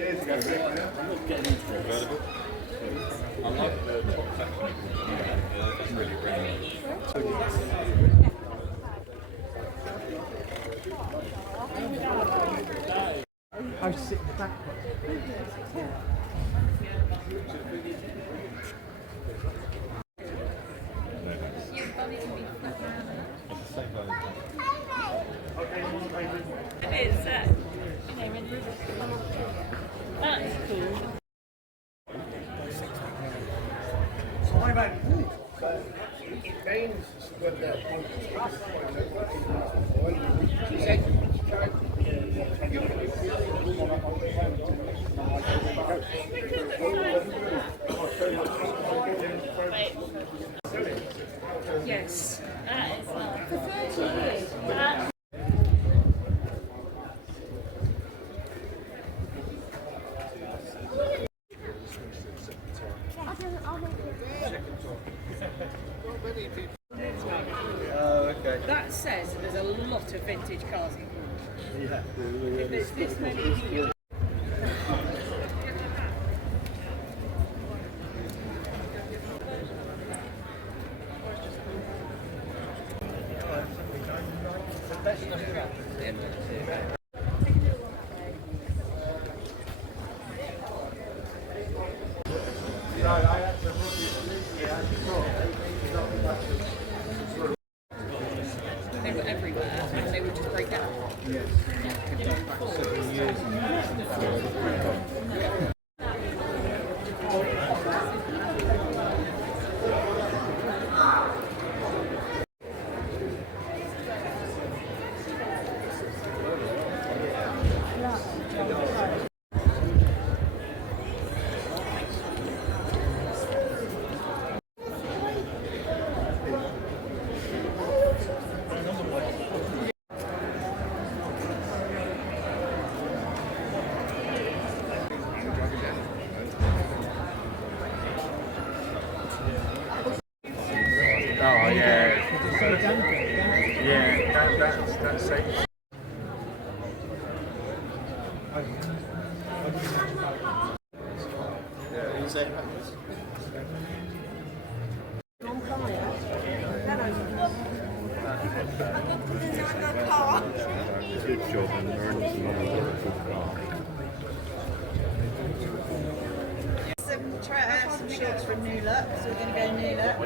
I'm not getting into it. I like the top section. Yeah, that's really brilliant. I sit in the back. It is, that's cool. Yes, that is nice. For 30 years. Okay. That says there's a lot of vintage cars in Cornwall. Yeah. If there's this many here. They were everywhere and they would just break down. Oh yeah. Yeah, that's it. Yeah, is it? Good job and learning some shorts from New Look, so we're going to go New Look.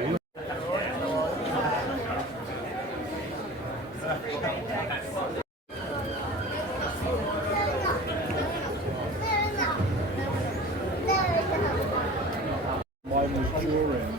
Mine was Showroom.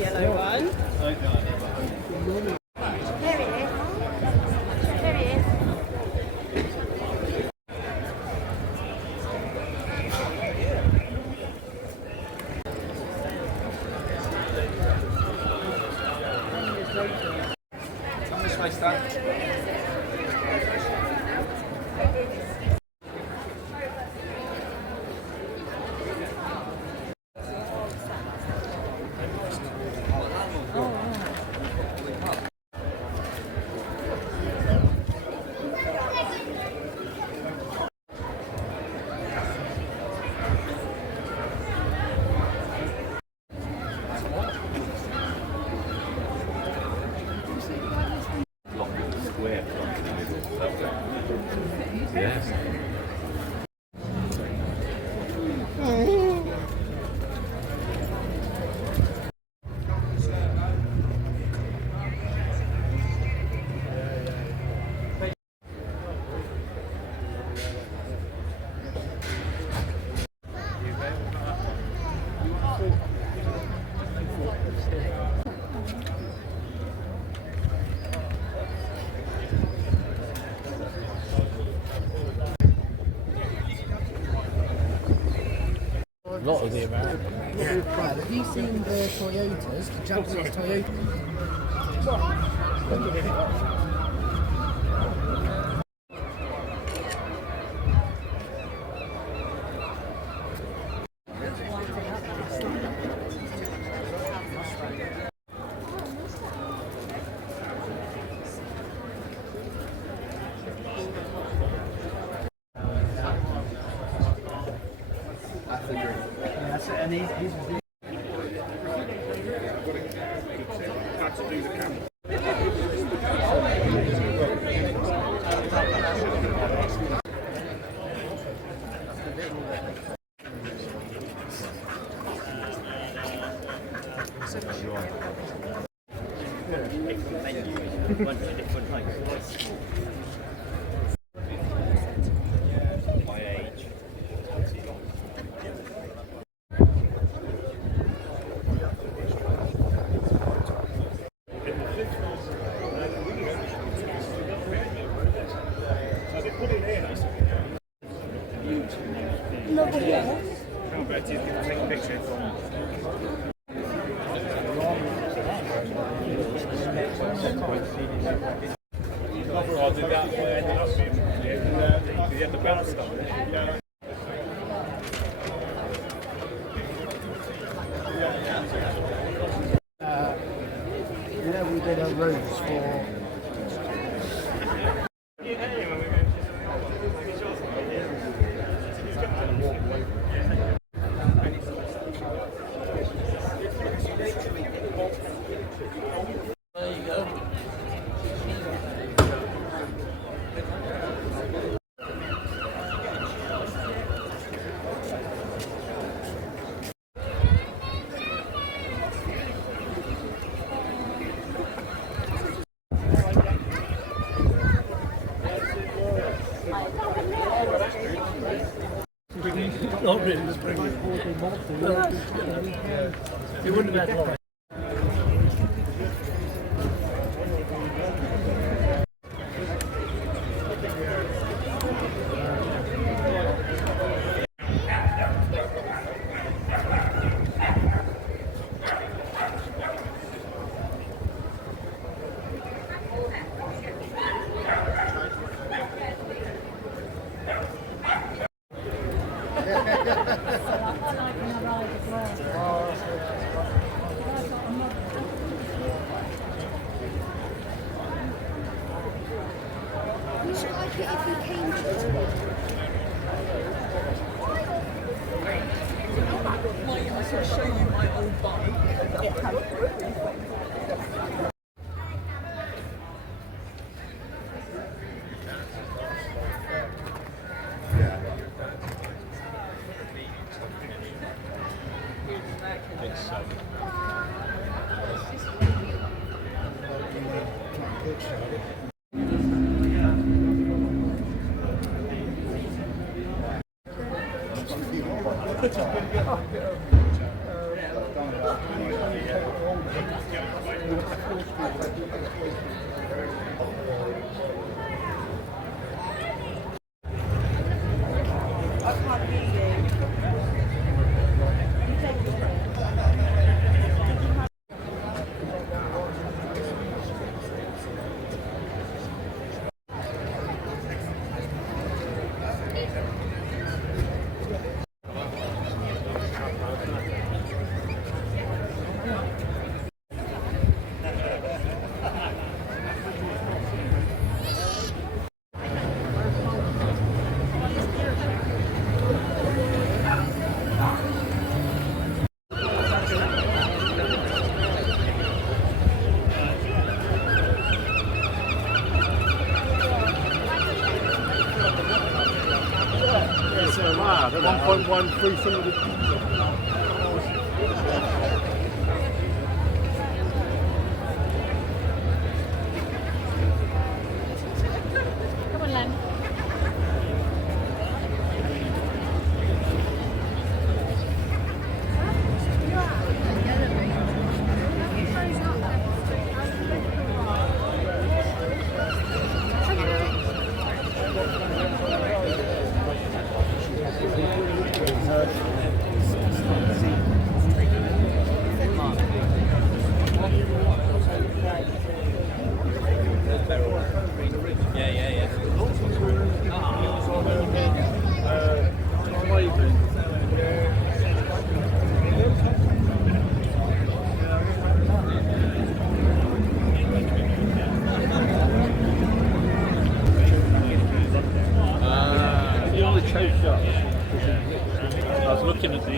Yellow one. Here it is. Here it is. This way, Stan. Square front in the middle. Lovely. Yes. A lot of the American. Yeah. Have you seen the Toyotas, the Japanese Toyota? That's it, and he's Had to do the camera. My age. How about you take a picture from I'll do that where I ended up in. You had the bounce on it. Yeah, we did a rose for. There you go. Not really, just bring it. It wouldn't have had long. You should like it if you came to I sort of show you my old bike. So mad, 1.13 centimeters. Come on, Len. I was looking at the.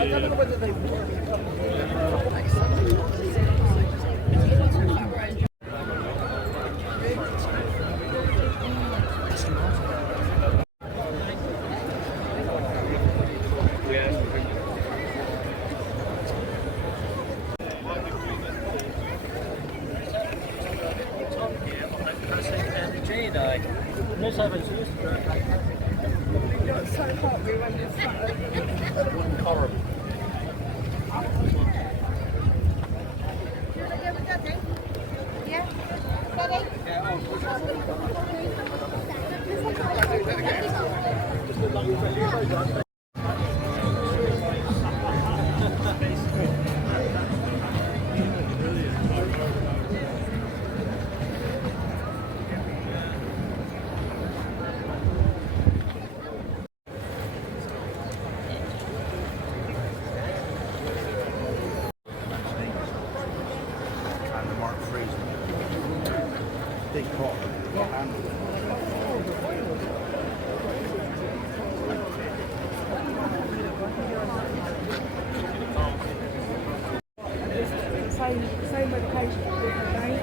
Same location, different name.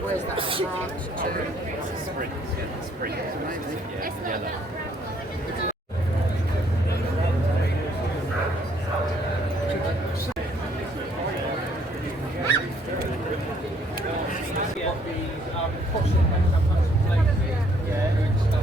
Where's that branch to? Sprint. Yeah, sprint. Yellow. Yeah.